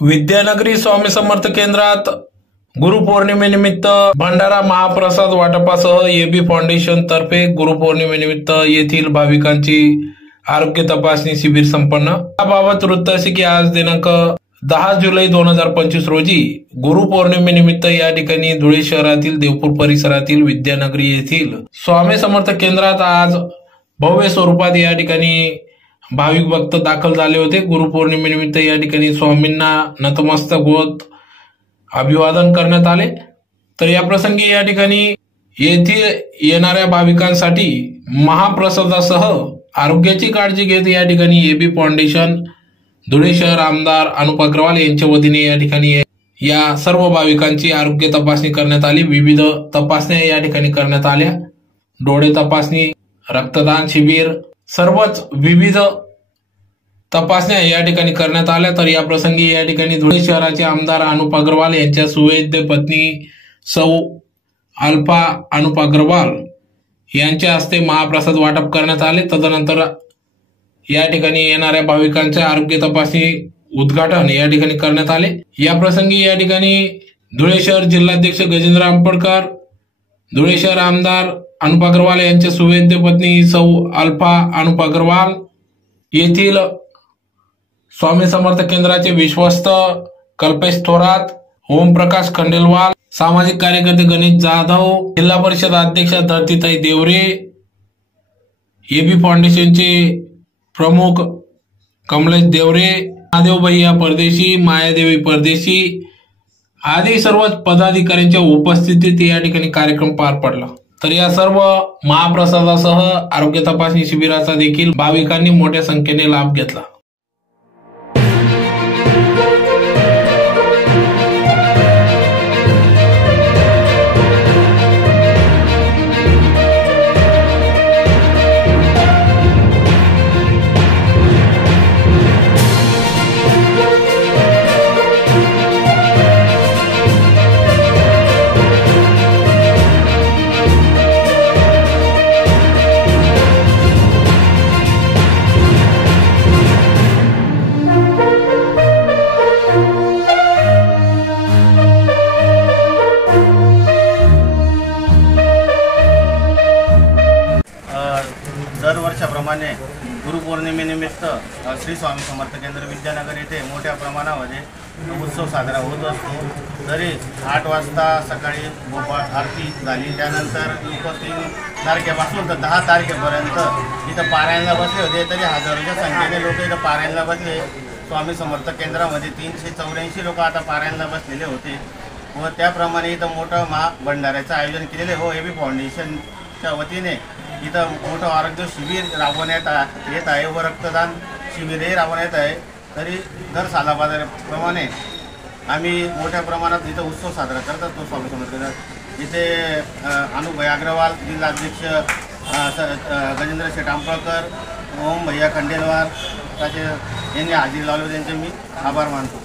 विद्यानगरी स्वामी समर्थ केंद्रात गुरुपौर्णिमेनिमित्त भंडारा महाप्रसाद वाटपासह AB foundation तर्फे गुरुपौर्णिमेनिमित्त येथील भाविकांची आरोग्य तपासणी शिबिर संपन्न। याबाबत वृत्त असे की आज दिनांक 10 जुलै 2025 रोजी गुरुपौर्णिमेनिमित्त या ठिकाणी धुळे शहरातील देवपूर परिसरातील विद्यानगरी येथील स्वामी समर्थ केंद्रात आज भव्य स्वरूपात या ठिकाणी भाविक भक्त दाखल झाले होते। गुरुपौर्णिमेनिमित्त या ठिकाणी स्वामींना नतमस्तक होत अभिवादन करण्यात आले। तर या प्रसंगी या ठिकाणी येथील येणाऱ्या भाविकांसाठी महाप्रसादासह आरोग्याची काळजी घेत या ठिकाणी एबी फाउंडेशन धुळे शहर आमदार अनुप अग्रवाल यांच्या वतीने या ठिकाणी या सर्व भाविकांची आरोग्य तपासणी करण्यात आली। विविध तपासण्या या ठिकाणी करण्यात आल्या। डोळे तपासणी, रक्तदान शिबिर, सर्वच विविध तपासण्या या ठिकाणी करण्यात आल्या। तर या प्रसंगी या ठिकाणी धुळे शहराचे आमदार अनुप अग्रवाल यांच्या सुवैद्य पत्नी सौ अल्फा अनुप अग्रवाल यांच्या हस्ते महाप्रसाद वाटप करण्यात आले। तदनंतर या ठिकाणी येणाऱ्या भाविकांच्या आरोग्य तपासणी उद्घाटन या ठिकाणी करण्यात आले। या प्रसंगी या ठिकाणी धुळे शहर जिल्हाध्यक्ष गजेंद्र आंबेडकर, धुळे शहर आमदार अनुप अग्रवाल यांचे सुवैद्य पत्नी सौ अल्फा अनुप अग्रवाल, येथील स्वामी समर्थ केंद्राचे विश्वस्त कल्पेश थोरात, ओमप्रकाश खंडेलवाल, सामाजिक कार्यकर्ते गणेश जाधव, जिल्हा परिषद अध्यक्ष धरतीताई देवरे, एबी फाउंडेशनचे प्रमुख कमलेश देवरे, महादेव भैया परदेशी, मायादेवी परदेशी आदी सर्व पदाधिकाऱ्यांच्या उपस्थितीत या ठिकाणी कार्यक्रम पार पडला। तर या सर्व महाप्रसादासह आरोग्य तपासणी शिबिराचा देखील भाविकांनी मोठ्या संख्येने लाभ घेतला। दरवर्षाप्रमाणे गुरुपौर्णिमेनिमित्त श्री स्वामी समर्थ केंद्र विद्यानगर येथे मोठ्या प्रमाणामध्ये उत्सव साजरा होत असतो। तरी 8 वाजता सकाळी गोपाळ आरती झाली, त्यानंतर 3 तारखेपासून तर 10 तारखेपर्यंत इथं पारायणला बसले होते। तरी हजारोच्या संख्येने लोक इथं पारायणला बसले। स्वामी समर्थ केंद्रामध्ये 384 लोक आता पारायणला बसलेले होते व त्याप्रमाणे इथं मोठं महाभंडाऱ्याचं आयोजन केलेले हो एबी फाउंडेशनच्या वतीने इथं मोठं आरोग्य शिबिर राबवण्यात येत आहे व रक्तदान शिबिरही राबवण्यात आहे। तरी दर सालाबाजाराप्रमाणे आम्ही मोठ्या प्रमाणात इथं उत्सव साजरा करत असतो। स्वामी समर्थ केंद्रात इथे अनुप अग्रवाल जिल्हाध्यक्ष गजेंद्र शेठ आंबेडकर, ओम भैया खंडेलवाल यांनी हाजीर लावले, त्यांचे मी आभार मानतो।